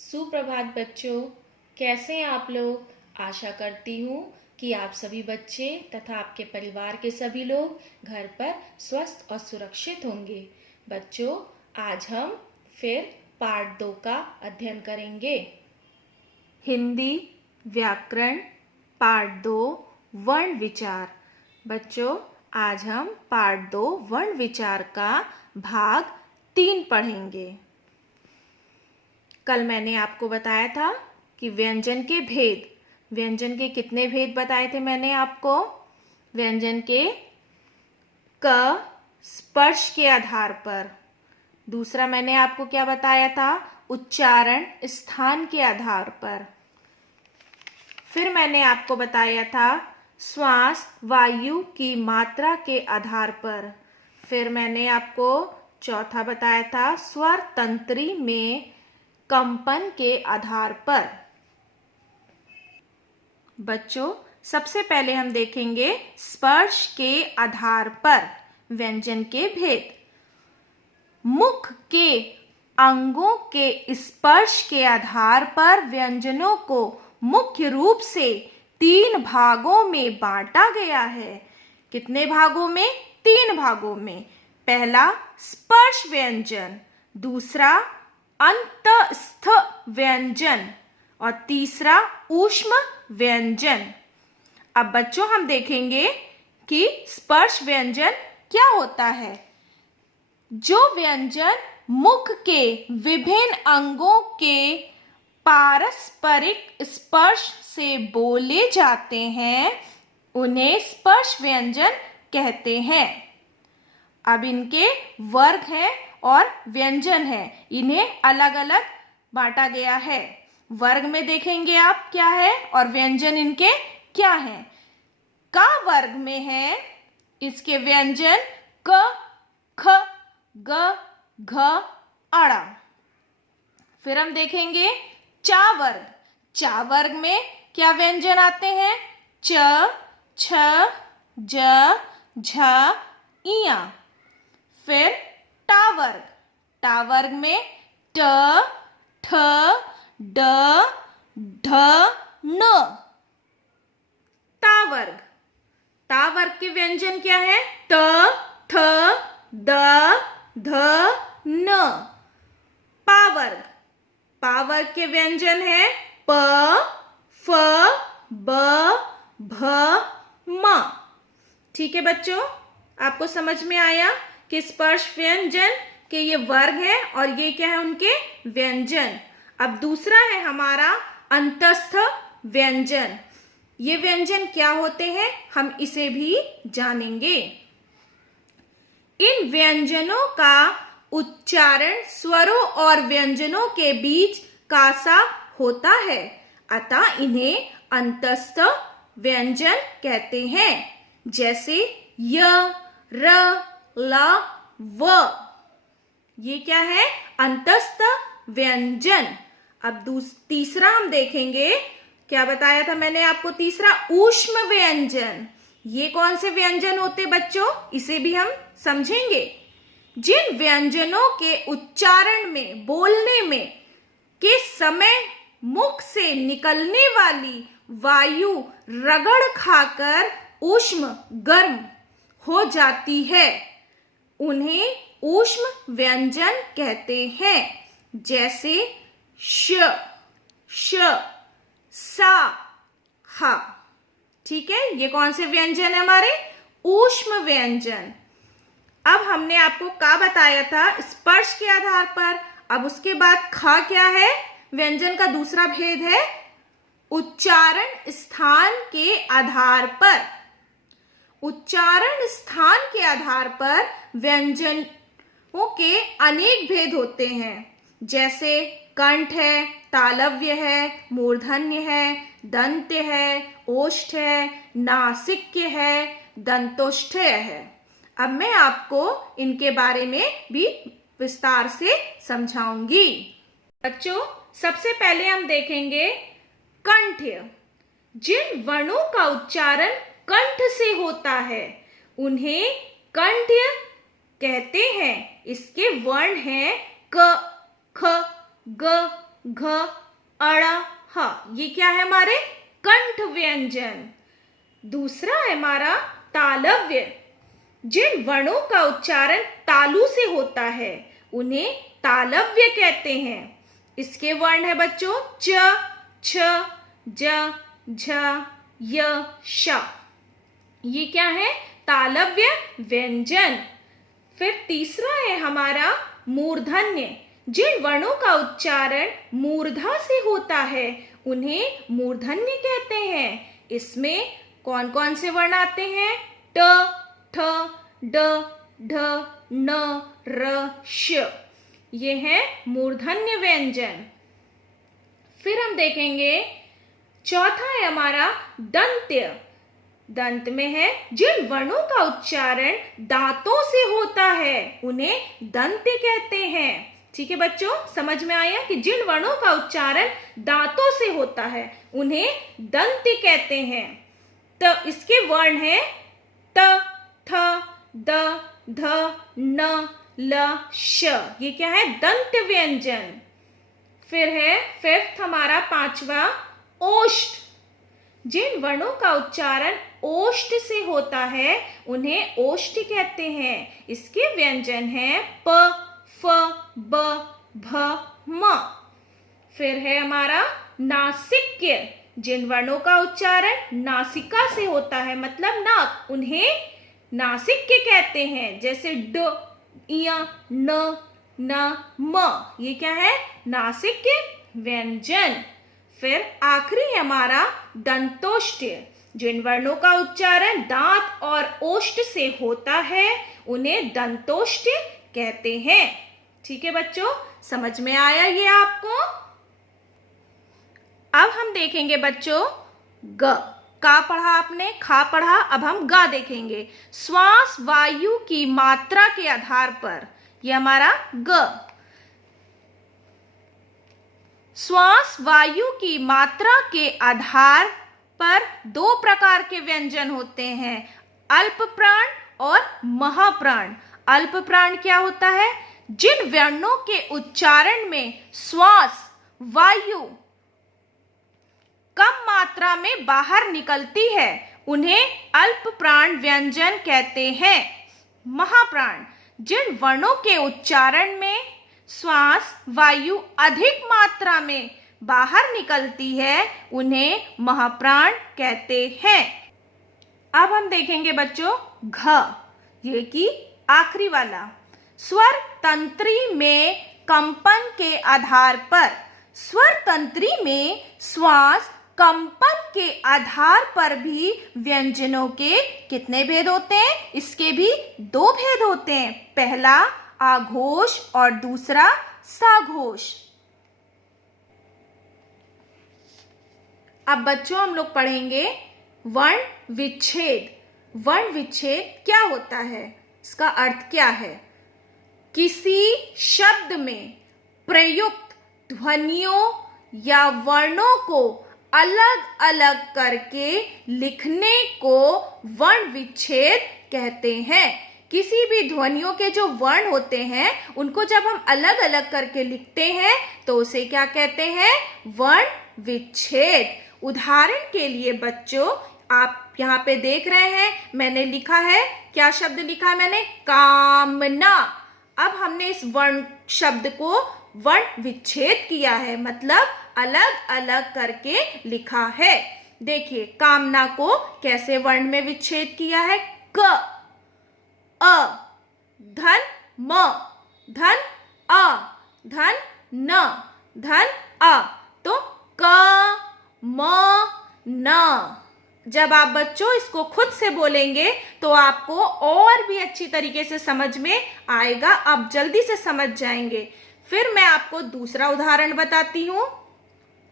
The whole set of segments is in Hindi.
सुप्रभात बच्चों, कैसे हैं आप लोग। आशा करती हूँ कि आप सभी बच्चे तथा आपके परिवार के सभी लोग घर पर स्वस्थ और सुरक्षित होंगे। बच्चों, आज हम फिर पार्ट 2 का अध्ययन करेंगे। हिंदी व्याकरण पार्ट 2 वर्ण विचार। बच्चों, आज हम पार्ट 2 वर्ण विचार का भाग 3 पढ़ेंगे। कल मैंने आपको बताया था कि व्यंजन के भेद, व्यंजन के कितने भेद बताए थे मैंने आपको। व्यंजन के क स्पर्श के आधार पर। दूसरा मैंने आपको क्या बताया था, उच्चारण स्थान के आधार पर। फिर मैंने आपको बताया था श्वास वायु की मात्रा के आधार पर। फिर मैंने आपको चौथा बताया था स्वर तंत्री में कंपन के आधार पर। बच्चों, सबसे पहले हम देखेंगे स्पर्श के आधार पर व्यंजन के भेद। मुख के अंगों के स्पर्श के आधार पर व्यंजनों को मुख्य रूप से 3 भागों में बांटा गया है। कितने भागों में? 3 भागों में। पहला स्पर्श व्यंजन, दूसरा अंतस्थ व्यंजन और तीसरा ऊष्म व्यंजन। अब बच्चों, हम देखेंगे कि स्पर्श व्यंजन क्या होता है। जो व्यंजन मुख के विभिन्न अंगों के पारस्परिक स्पर्श से बोले जाते हैं, उन्हें स्पर्श व्यंजन कहते हैं। अब इनके वर्ग हैं और व्यंजन है, इन्हें अलग अलग बांटा गया है। वर्ग में देखेंगे आप क्या है और व्यंजन इनके क्या हैं। का वर्ग में है इसके व्यंजन क, ख, ग, घ, अड़ा। फिर हम देखेंगे चा वर्ग। चा वर्ग में क्या व्यंजन आते हैं? च, छ, ज, झ, इया। फिर टा वर्ग। टा वर्ग में ट, ठ, ड, ढ, न। ता वर्ग। ता वर्ग के व्यंजन क्या है? ट, ठ, द, ध, न। पा वर्ग। पा वर्ग के व्यंजन है प, फ, ब, भ, म। ठीक है बच्चों, आपको समझ में आया कि स्पर्श व्यंजन के ये वर्ग है और ये क्या है उनके व्यंजन। अब दूसरा है हमारा अंतस्थ व्यंजन। ये व्यंजन क्या होते हैं हम इसे भी जानेंगे। इन व्यंजनों का उच्चारण स्वरों और व्यंजनों के बीच का सा होता है, अतः इन्हें अंतस्थ व्यंजन कहते हैं। जैसे य, र, ल, व। ये क्या है? अंतस्थ व्यंजन। अब तीसरा हम देखेंगे, क्या बताया था मैंने आपको तीसरा? ऊष्म व्यंजन। ये कौन से व्यंजन होते बच्चों, इसे भी हम समझेंगे। जिन व्यंजनों के उच्चारण में, बोलने में के समय मुख से निकलने वाली वायु रगड़ खाकर ऊष्म गर्म हो जाती है, उन्हें ऊष्म व्यंजन कहते हैं। जैसे श, श, सा, हा। ठीक है, ये कौन से व्यंजन है हमारे? ऊष्म व्यंजन। अब हमने आपको का बताया था स्पर्श के आधार पर। अब उसके बाद खा क्या है? व्यंजन का दूसरा भेद है उच्चारण स्थान के आधार पर। उच्चारण स्थान के आधार पर व्यंजनों के अनेक भेद होते हैं। जैसे कंठ है, तालव्य है, मूर्धन्य है, दंत्य है, ओष्ठ है, नासिक्य है, दंतोष्ठ्य है। अब मैं आपको इनके बारे में भी विस्तार से समझाऊंगी। बच्चों, सबसे पहले हम देखेंगे कंठ। जिन वर्णों का उच्चारण कंठ से होता है उन्हें कंठ कहते हैं। इसके वर्ण हैं क, ख, ग, घ, अण, ह। ये क्या है हमारे कंठ व्यंजन। दूसरा है हमारा तालव्य। जिन वर्णों का उच्चारण तालु से होता है उन्हें तालव्य कहते हैं। इसके वर्ण है बच्चों च, छ, ज, झ, य, श। ये क्या है तालव्य व्यंजन। फिर तीसरा है हमारा मूर्धन्य। जिन वर्णों का उच्चारण मूर्धा से होता है उन्हें मूर्धन्य कहते हैं। इसमें कौन कौन से वर्ण आते हैं ट, ठ, ड, ढ, न, र, श। ये है मूर्धन्य व्यंजन। फिर हम देखेंगे चौथा है हमारा दंत्य। दंत में है जिन वर्णों का उच्चारण दांतों से होता है उन्हें दंत्य कहते हैं। ठीक है बच्चों, समझ में आया कि जिन वर्णों का उच्चारण दांतों से होता है उन्हें दंत्य कहते हैं। तो इसके वर्ण है त, थ, द, ध, न, ल, श। ये क्या है दंत्य व्यंजन। फिर है फिफ्थ हमारा पांचवा ओष्ठ। जिन वर्णों का उच्चारण ओष्ठ से होता है उन्हें ओष्ठ कहते हैं। इसके व्यंजन हैं प, फ, ब, भ, म। फिर है हमारा नासिक्य। जिन वर्णों का उच्चारण नासिका से होता है मतलब नाक, उन्हें नासिक्य कहते हैं। जैसे ड, इय, न, न, म। ये क्या है नासिक्य व्यंजन। फिर आखिरी है हमारा दंतोष्ठ्य। जिन वर्णों का उच्चारण दांत और ओष्ठ से होता है उन्हें दंतोष्ठ्य कहते हैं। ठीक है बच्चों, समझ में आया ये आपको। अब हम देखेंगे बच्चों ग। का पढ़ा आपने, खा पढ़ा, अब हम गा देखेंगे। श्वास वायु की मात्रा के आधार पर, ये हमारा ग। श्वास वायु की मात्रा के आधार पर दो प्रकार के व्यंजन होते हैं, अल्प प्राण और महाप्राण। अल्प प्राण क्या होता है, जिन वर्णों के उच्चारण में श्वास वायु कम मात्रा में बाहर निकलती है उन्हें अल्प प्राण व्यंजन कहते हैं। महाप्राण, जिन वर्णों के उच्चारण में श्वास वायु अधिक मात्रा में बाहर निकलती है उन्हें महाप्राण कहते हैं। अब हम देखेंगे बच्चों घ, ये कि आखिरी वाला। स्वर तंत्री में कंपन के आधार पर, स्वर तंत्री में श्वास कंपन के आधार पर भी व्यंजनों के कितने भेद होते हैं, इसके भी दो भेद होते हैं। पहला आघोष और दूसरा साघोष। अब बच्चों हम लोग पढ़ेंगे वर्ण विच्छेद। वर्ण विच्छेद क्या होता है, इसका अर्थ क्या है। किसी शब्द में प्रयुक्त ध्वनियों या वर्णों को अलग अलग करके लिखने को वर्ण विच्छेद कहते हैं। किसी भी ध्वनियों के जो वर्ण होते हैं उनको जब हम अलग अलग करके लिखते हैं तो उसे क्या कहते हैं, वर्ण विच्छेद। उदाहरण के लिए बच्चों आप यहाँ पे देख रहे हैं मैंने लिखा है, क्या शब्द लिखा है मैंने, कामना। अब हमने इस वर्ण शब्द को वर्ण विच्छेद किया है, मतलब अलग अलग करके लिखा है। देखिए कामना को कैसे वर्ण में विच्छेद किया है, क, अ, धन म, धन अ, धन न, धन अ, तो क म न। जब आप बच्चों इसको खुद से बोलेंगे तो आपको और भी अच्छी तरीके से समझ में आएगा, आप जल्दी से समझ जाएंगे। फिर मैं आपको दूसरा उदाहरण बताती हूं।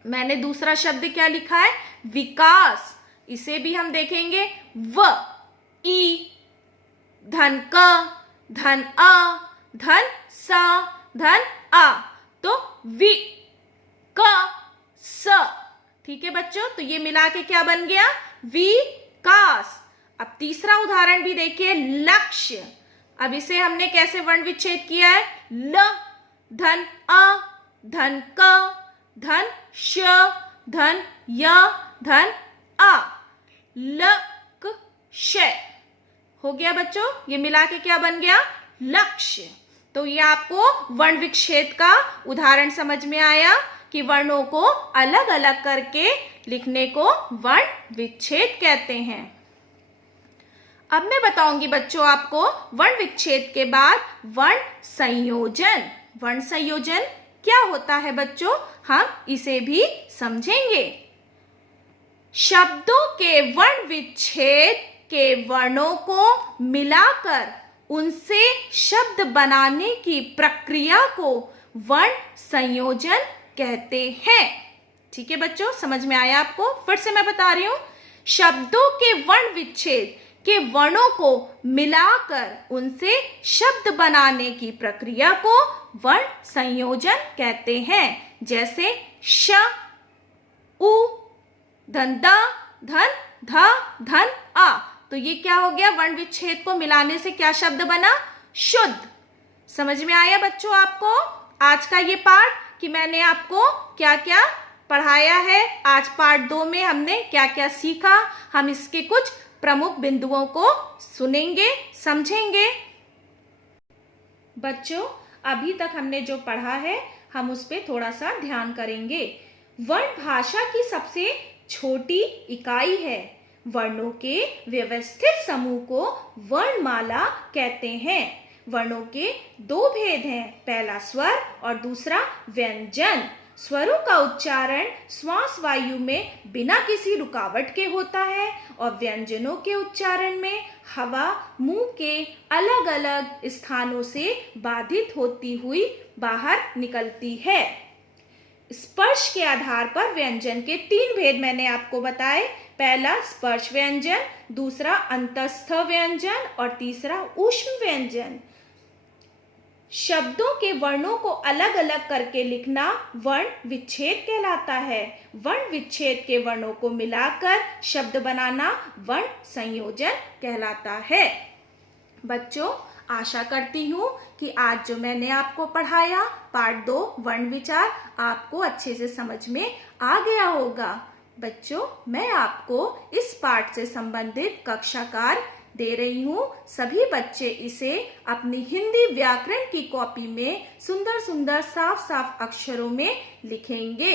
मैंने दूसरा शब्द क्या लिखा है, विकास। इसे भी हम देखेंगे, व, ई, धन क, धन अ, धन सा, धन आ, तो वि, क, स। ठीक है बच्चों, तो ये मिला के क्या बन गया, विकास। अब तीसरा उदाहरण भी देखिए, लक्ष्य। अब इसे हमने कैसे वर्ण विच्छेद किया है, ल, धन अ, धन क, धन श, धन य, धन आ, लक्ष्य। हो गया बच्चों, ये मिला के क्या बन गया? लक्ष्य। तो ये आपको वर्ण विच्छेद का उदाहरण समझ में आया कि वर्णों को अलग अलग करके लिखने को वर्ण विच्छेद कहते हैं। अब मैं बताऊंगी बच्चों आपको वर्ण विच्छेद के बाद वर्ण संयोजन। वर्ण संयोजन क्या होता है बच्चों, हम इसे भी समझेंगे। शब्दों के वर्ण विच्छेद के वर्णों को मिलाकर उनसे शब्द बनाने की प्रक्रिया को वर्ण संयोजन कहते हैं। ठीक है बच्चों, समझ में आया आपको? फिर से मैं बता रही हूं, शब्दों के वर्ण विच्छेद के वर्णों को मिलाकर उनसे शब्द बनाने की प्रक्रिया को वर्ण संयोजन कहते हैं। जैसे श, उ, धन द, धन ध, धन आ। तो ये क्या हो गया? वर्ण विच्छेद को मिलाने से क्या शब्द बना? शुद्ध। समझ में आया बच्चों आपको आज का ये पाठ कि मैंने आपको क्या क्या पढ़ाया है? आज पार्ट 2 में हमने क्या क्या सीखा, हम इसके कुछ प्रमुख बिंदुओं को सुनेंगे, समझेंगे। बच्चों, अभी तक हमने जो पढ़ा है हम उस पर थोड़ा सा ध्यान करेंगे। वर्ण भाषा की सबसे छोटी इकाई है। वर्णों के व्यवस्थित समूह को वर्णमाला कहते हैं। वर्णों के 2 भेद हैं, पहला स्वर और दूसरा व्यंजन। स्वरों का उच्चारण श्वास वायु में बिना किसी रुकावट के होता है और व्यंजनों के उच्चारण में हवा मुंह के अलग अलग स्थानों से बाधित होती हुई बाहर निकलती है। स्पर्श के आधार पर व्यंजन के 3 भेद मैंने आपको बताए। पहला स्पर्श व्यंजन, दूसरा अंतस्थ व्यंजन और तीसरा ऊष्म व्यंजन। शब्दों के वर्णों को अलग अलग करके लिखना वर्ण विच्छेद कहलाता है। वर्ण विच्छेद के वर्णों को मिलाकर शब्द बनाना वर्ण संयोजन कहलाता है। बच्चों, आशा करती हूँ कि आज जो मैंने आपको पढ़ाया पार्ट 2 वर्ण विचार आपको अच्छे से समझ में आ गया होगा। बच्चों, मैं आपको इस पाठ से संबंधित कक्षाकार दे रही हूँ। सभी बच्चे इसे अपनी हिंदी व्याकरण की कॉपी में सुंदर सुंदर साफ साफ अक्षरों में लिखेंगे।